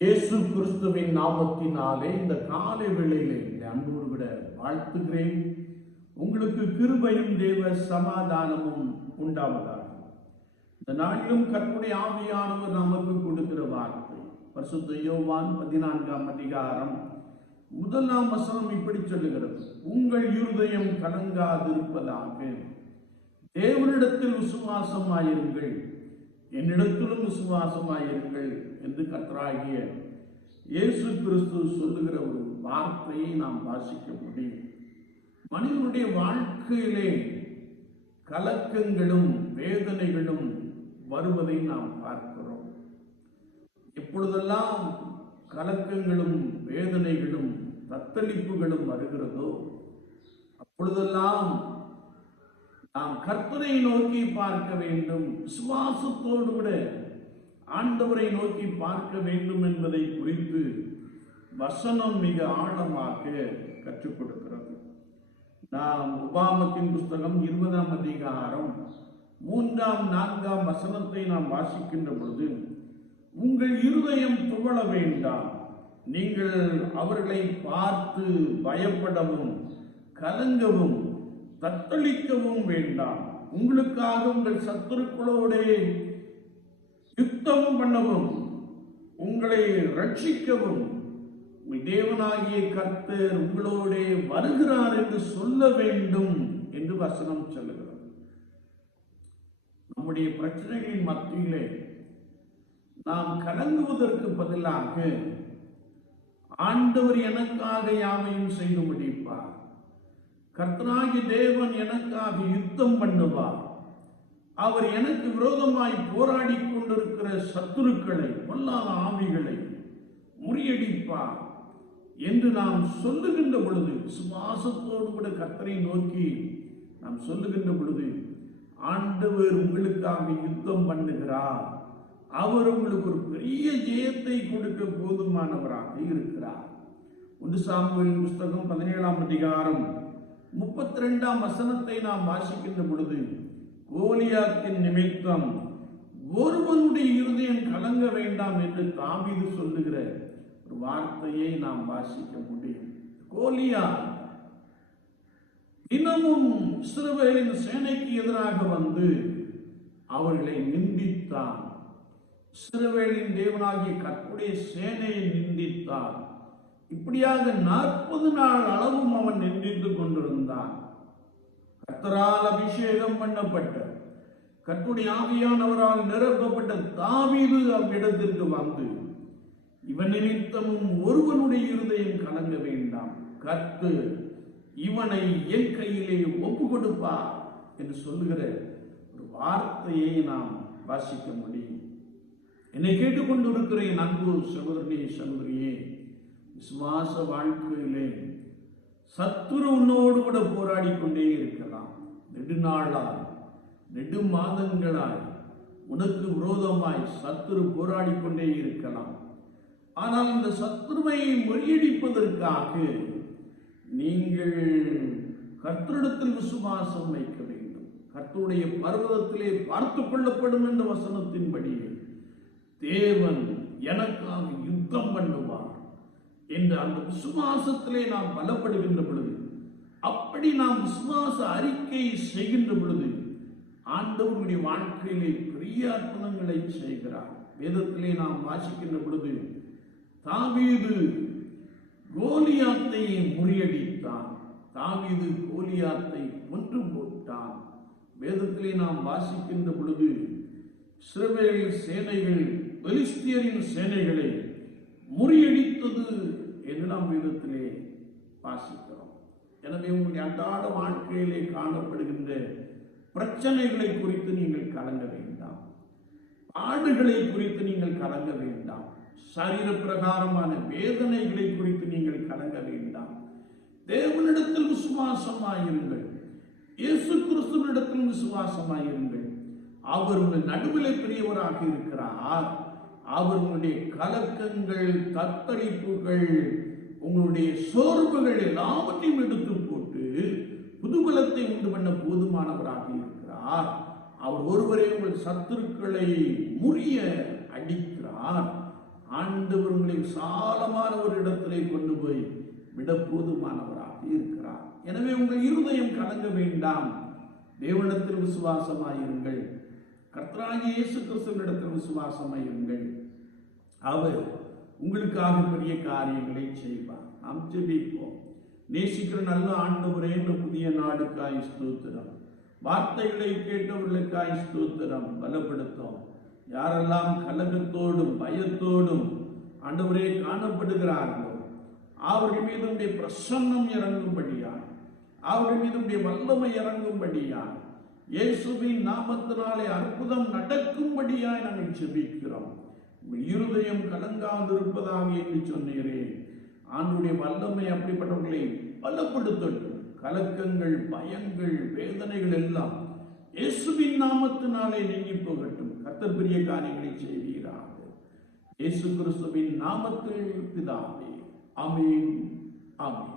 இயேசு கிறிஸ்துவின் நாமத்தினாலே இந்த காலை வேளையிலே இந்த அன்போடு விட வாழ்த்துகிறேன். உங்களுக்கு கிருபையும் தேவ சமாதானமும் உண்டாவதாக. இந்த நாளிலும் கற்புடைய ஆவியானவர் நமக்கு கொடுக்கிற வார்த்தை. பரிசுத்த யோவான் பதினான்காம் அதிகாரம் முதலாம் வசனம் இப்படி சொல்லுகிறது. உங்கள் இருதயம் கலங்காதிருப்பதாக. தேவனிடத்தில் விசுவாசமாயிருங்கள். என்னிடத்திலும் விசுவாசமாயிருங்கள் என்று கத்தராகிய இயேசு கிறிஸ்து சொல்லுகிற ஒரு வார்த்தையை நாம் வாசிக்க முடியும். மனிதனுடைய வாழ்க்கையிலே கலக்கங்களும் வேதனைகளும் வருவதை நாம் பார்க்கிறோம். எப்பொழுதெல்லாம் கலக்கங்களும் வேதனைகளும் தத்தளிப்புகளும் வருகிறதோ அப்பொழுதெல்லாம் நாம் கர்த்தரை நோக்கி பார்க்க வேண்டும். விசுவாசத்தோடு கூட ஆண்டவரை நோக்கி பார்க்க வேண்டும் என்பதை குறித்து வசனம் மிக ஆழமாக கற்றுக் கொடுக்கிறது. நாம் உபாமத்தின் புஸ்தகம் இருபதாம் அதிகாரம் மூன்றாம் நான்காம் வசனத்தை நாம் வாசிக்கின்ற பொழுது உங்கள் இருதயம் துவள வேண்டாம். நீங்கள் அவர்களை பார்த்து பயப்படவும் கலங்கவும் தத்தளிக்கவும் வேண்டாம். உங்களுக்காக உங்கள் சத்துருக்களோட யுத்தம் பண்ணவும் உங்களை ரட்சிக்கவும். தேவனாகிய கர்த்தர் உங்களோடே வருகிறார் என்று சொல்ல வேண்டும் என்று வசனம் சொல்லுகிறார் நம்முடைய பிரச்சனைகளின் மத்தியிலே நாம் கலங்குவதற்கு பதிலாக ஆண்டவர் எனக்காக யாவையும் செய்யும்படி கர்த்தனாகி தேவன் எனக்காக யுத்தம் பண்ணுவார். அவர் எனக்கு விரோதமாய் போராடி கொண்டிருக்கிற சத்துருக்களை பொல்லாத ஆவிகளை முறியடிப்பார் என்று நாம் சொல்லுகின்ற பொழுது விசுவாசத்தோடு கூட கர்த்தரை நோக்கி நாம் சொல்லுகின்ற பொழுது ஆண்டவர் உங்களுக்காக யுத்தம் பண்ணுகிறார். அவர் உங்களுக்கு ஒரு பெரிய ஜெயத்தை கொடுக்க போதுமானவராக இருக்கிறார். ஒன்று சாமுவேல் புஸ்தகம் பதினேழாம் அதிகாரம் முப்பத்தி ரெண்டாம் வசனத்தை நாம் வாசிக்கின்ற பொழுது கோலியாத்தின் நிமித்தம் ஒருவனுடைய இருதயம் கலங்க வேண்டாம் என்று தாமீது சொல்லுகிற ஒரு வார்த்தையை நாம் வாசிக்க முடியும். கோலியா தினமும் இஸ்ரவேலின் சேனைக்கு எதிராக வந்து அவர்களை நிந்தித்தான். சிறுவேலின் தேவனாகிய கற்புடைய சேனையை நிந்தித்தான். இப்படியாக நாற்பது நாள் அளவும் அவன் நிந்தித்து கத்தரால் அபிஷேகம் பண்ணப்பட்ட கர்த்துடைய ஆவியானவரால் நிரப்பப்பட்ட தாவீது அவ்விடத்திற்கு வந்து இவன் நிமித்தமும் ஒருவனுடைய இருதயம் கலங்க வேண்டாம். கத்து இவனை என் கையிலே ஒப்பு கொடுப்பா என்று சொல்லுகிற ஒரு வார்த்தையை நாம் வாசிக்க முடியும். என்னை கேட்டுக்கொண்டிருக்கிற என் அன்பு சகோதரனே சகோதரியே விசுவாச வாழ்க்கையிலே சத்துரு உன்னோடு கூட போராடி கொண்டே இருக்கலாம். நெடுநாளாய் நெடு மாதங்களாய் உனக்கு விரோதமாய் சத்துரு போராடி கொண்டே இருக்கலாம். ஆனால் இந்த சத்துருவை முறியடிப்பதற்காக நீங்கள் கர்த்தரிடத்தில் விசுவாசம் வைக்க வேண்டும். கர்த்தருடைய பர்வதத்திலே பார்த்து கொள்ளப்படும் என்ற வசனத்தின்படியே தேவன் எனக்காக யுத்தம் பண்ணும் என்று அந்த விசுவாசத்திலே நாம் பலப்படுகின்ற பொழுது அப்படி நாம் விசுவாச அறிக்கை செய்கின்ற பொழுது ஆண்டவருடைய வாழ்க்கையிலே பெரிய அற்புதங்களை செய்கிறார். வேதத்திலே நாம் வாசிக்கின்ற பொழுது தாவீது கோலியாத்தை முறியடித்தான். தாவீது கோலியாத்தை ஒன்று போட்டான். வேதத்திலே நாம் வாசிக்கின்ற பொழுது சிறுவேல் சேனைகள் பெலிஸ்தியரின் சேனைகளை முறியடித்தது என்று நாம் வேதத்திலே வாசிக்கிறோம். எனவே உங்களுடைய அன்றாட வாழ்க்கையிலே காணப்படுகின்ற பிரச்சனைகளை குறித்து நீங்கள் கலங்க வேண்டாம். ஆடுகளை குறித்து நீங்கள் கலங்க வேண்டாம். சரீர பிரகாரமான வேதனைகளை குறித்து நீங்கள் கலங்க வேண்டாம். தேவனிடத்தில் விசுவாசமாயிருங்கள் இயேசு கிறிஸ்துவனிடத்தில் விசுவாசமாயிருங்கள் அவர் உங்கள் நடுவிலே பெரியவராக இருக்கிறார். அவர்களுடைய கலக்கங்கள் தத்தளிப்புகள் உங்களுடைய சோர்வுகள் எல்லாவற்றையும் எடுத்து போட்டு புதுபலத்தை உண்டு பண்ண போதுமானவராக இருக்கிறார். அவர் ஒருவரே உங்கள் சத்துருக்களை முறிய அடிக்கிறார். ஆண்டவர் உங்களை விசாலமான ஒரு இடத்திலே கொண்டு போய் விட போதுமானவராக இருக்கிறார். எனவே உங்கள் இருதயம் கலங்க வேண்டாம். தேவனத்தில் விசுவாசமாயிருங்கள். கர்த்தராகிய இயேசு கிறிஸ்துவினிடத்தில் விசுவாசமாயிருங்கள் அவர் உங்களுக்காக பெரிய காரியங்களை செய்வார். நாம் ஜெபிப்போம். நேசிக்கிற நல்ல ஆண்டவரே இந்த புதிய நாடுக்காய் ஸ்தூத்திரம். வார்த்தைகளை கேட்டவர்களுக்காய் ஸ்தூத்திரம். பலப்படுத்தும். யாரெல்லாம் கலகத்தோடும் பயத்தோடும் ஆண்டவரே காணப்படுகிறார்களோ அவர்கள் மீது உடைய பிரசன்னம் இறங்கும்படியான் அவர்கள் மீது உடைய வல்லமை இறங்கும்படியான் இயேசுவின் நாமத்தினாலே அற்புதம் நடக்கும்படியாய் நாங்கள் செபிக்கிறோம் இருதயம் கலங்காதிருப்பதாக என்று சொன்னீரே. ஆண்டுடைய வல்லமை அப்படிப்பட்டவர்களை பலப்படுத்தட்டும். கலக்கங்கள் பயங்கள் வேதனைகள் எல்லாம் இயேசுவின் நாமத்தினாலே நீங்கி போகட்டும். கர்த்தர் பெரிய காரியங்களை செய்வீராக. இயேசு கிறிஸ்துவின் நாமத்தில் பிதாவே ஆமென் ஆமென்.